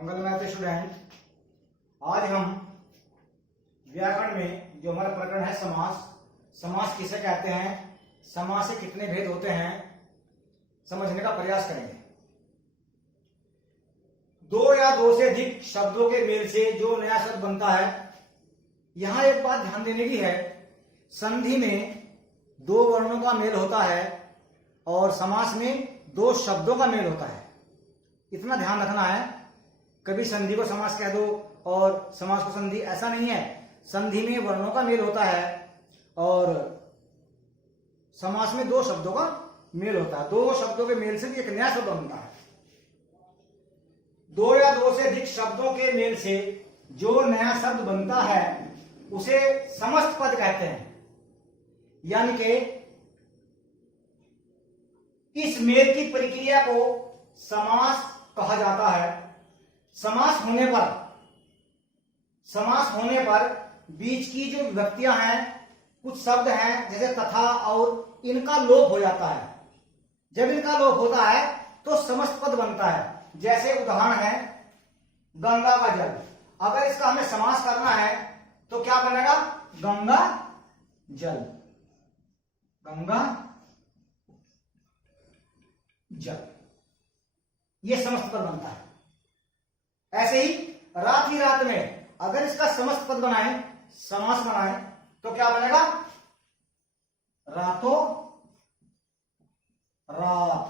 मंगलमय स्टूडेंट, आज हम व्याकरण में जो हमारा प्रकरण है समास, समास किसे कहते हैं, समास से कितने भेद होते हैं, समझने का प्रयास करेंगे। दो या दो से अधिक शब्दों के मेल से जो नया शब्द बनता है। यहां एक बात ध्यान देने की है, संधि में दो वर्णों का मेल होता है और समास में दो शब्दों का मेल होता है। इतना ध्यान रखना है, कभी संधि को समास कह दो और समास को संधि, ऐसा नहीं है। संधि में वर्णों का मेल होता है और समास में दो शब्दों का मेल होता है। दो शब्दों के मेल से भी एक नया शब्द बनता है। दो या दो से अधिक शब्दों के मेल से जो नया शब्द बनता है उसे समस्त पद कहते हैं। यानी कि इस मेल की प्रक्रिया को समास कहा जाता है। समास होने पर बीच की जो विभक्तियां हैं, कुछ शब्द हैं जैसे तथा और, इनका लोप हो जाता है। जब इनका लोप होता है तो समस्त पद बनता है। जैसे उदाहरण है गंगा का जल। अगर इसका हमें समास करना है तो क्या बनेगा? गंगा जल, गंगा जल, ये समस्त पद बनता है। ऐसे ही रात में अगर इसका समस्त पद बनाए, समास बनाए, तो क्या बनेगा? रातों रात,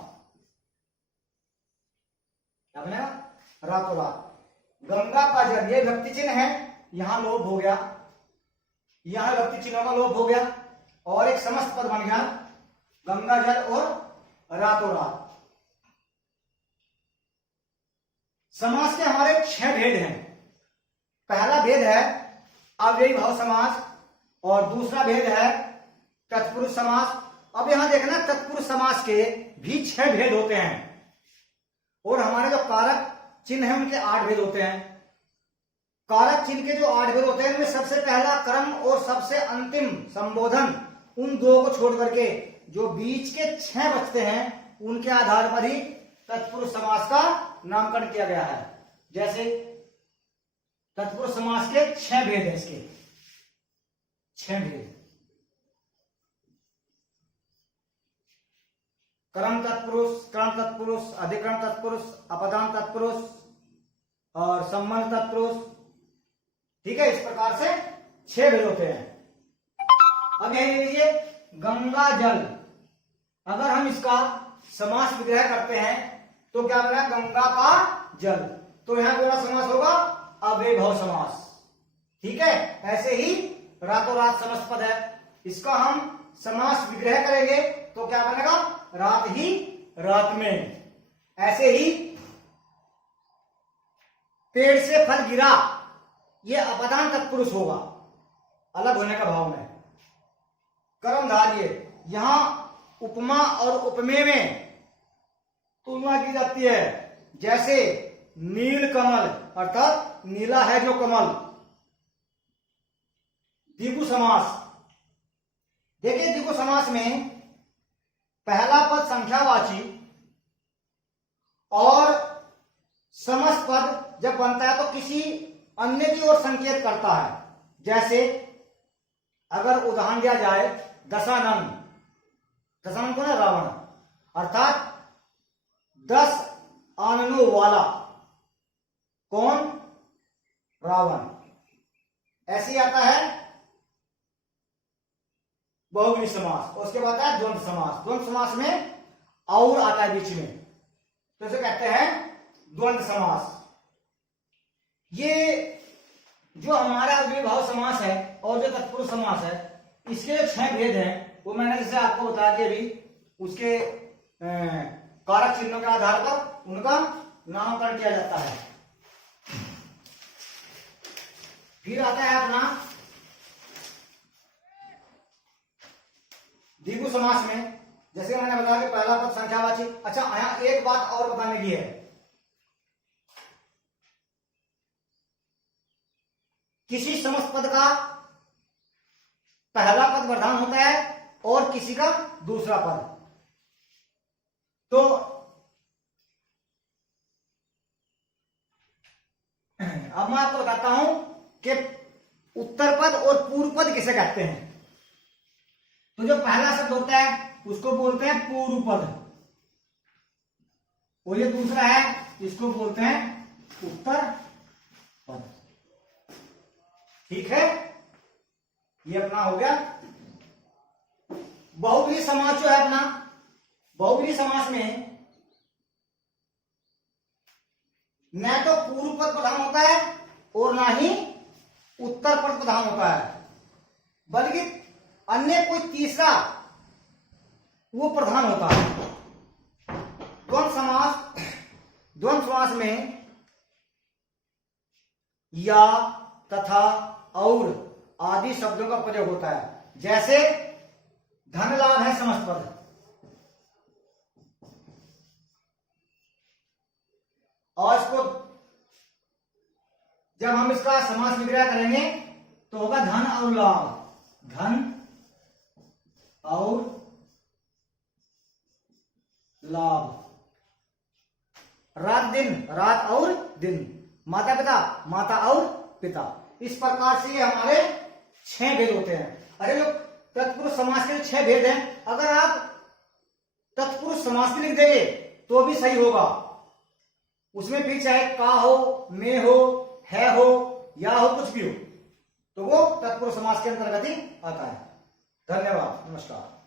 क्या बनेगा? रातों रात। गंगा का जल, ये विभक्ति चिन्ह है, यहां लोप हो गया, यहां विभक्ति चिन्हों का लोप हो गया और एक समस्त पद बन गया, गंगा जल और रातों रात। समास के हमारे 6 भेद हैं। पहला भेद है अव्ययी भाव समास और दूसरा भेद है तत्पुरुष समास। अब यहां देखना, तत्पुरुष समास के भी 6 भेद होते हैं और हमारे जो कारक चिन्ह है उनके 8 भेद होते हैं। कारक चिन्ह के जो 8 भेद होते हैं उनमें सबसे पहला क्रम और सबसे अंतिम संबोधन, उन दो को छोड़ करके जो बीच के 6 बचते हैं उनके आधार पर ही तत्पुरुष समास का नामकरण किया गया है। जैसे तत्पुरुष समास के 6 भेद हैं, इसके 6 भेद। क्रम तत्पुरुष, क्रम तत्पुरुष, अधिकरण तत्पुरुष, अपदान तत्पुरुष और संबंध तत्पुरुष। ठीक है, इस प्रकार से 6 भेद होते हैं। अब यही लीजिए गंगा जल। अगर हम इसका समास विग्रह करते हैं तो क्या बना? गंगा का जल। तो यहां पूरा समास होगा अव्ययी भाव समास। ठीक है, ऐसे ही रातों रात समस्त पद है, इसका हम समास विग्रह करेंगे तो क्या बनेगा? रात ही रात में। ऐसे ही पेड़ से फल गिरा, यह अपदान तत्पुरुष होगा, अलग होने का भाव में। कर्मधारय, यहां उपमा और उपमेय में तुलना की जाती है। जैसे नील कमल, अर्थात नीला है जो कमल। द्विगु समास, देखिए द्विगु समास में पहला पद संख्यावाची और समस्त पद जब बनता है तो किसी अन्य की ओर संकेत करता है। जैसे अगर उदाहरण दिया जाए दशानन, दशानन कौन है? रावण, अर्थात 10 आननों वाला। कौन? रावण। ऐसे ही आता है बहुव्रीहि समास और उसके बाद आता है द्वंद्व समास। द्वंद्व समास में और आता है बीच में, तो इसे कहते हैं द्वंद्व समास। ये जो हमारा अव्ययी भाव समास है और जो तत्पुरुष समास है, इसके जो 6 भेद हैं वो मैंने जैसे आपको बताया कि अभी उसके कारक चिन्हों के आधार पर उनका नामकरण किया जाता है। फिर आता है अपना द्विगु समास में, जैसे मैंने बताया कि पहला पद संख्यावाची। अच्छा, यहां एक बात और बताने की है, किसी समस्त पद का पहला पद वर्धान होता है और किसी का दूसरा पद। तो अब मैं आपको बताता हूं कि उत्तर पद और पूर्व पद किसे कहते हैं। तो जो पहला शब्द होता है उसको बोलते हैं पूर्व पद, और ये दूसरा है इसको बोलते हैं उत्तर पद। ठीक है, ये अपना हो गया। बहुब्रीहि समास जो है अपना, बहुब्रीहि समास में न तो पूर्व पद प्रधान होता है और ना ही उत्तर पद प्रधान होता है, बल्कि अन्य कोई तीसरा वो प्रधान होता है। द्वंद्व समास में या, तथा, और आदि शब्दों का प्रयोग होता है। जैसे धन लाभ है समस्त पद, और इसको जब हम इसका समास विग्रह करेंगे तो होगा धन और लाभ, धन और लाभ। रात दिन, रात और दिन। माता पिता, माता और पिता। इस प्रकार से ये हमारे 6 भेद होते हैं। अरे जो तत्पुरुष समास के 6 भेद हैं, अगर आप तत्पुरुष समास लिख देंगे तो भी सही होगा। उसमें फिर चाहे का हो, में हो, है हो, या हो, कुछ भी हो, तो वो तत्पुरुष समास के अंतर्गत ही आता है। धन्यवाद, नमस्कार।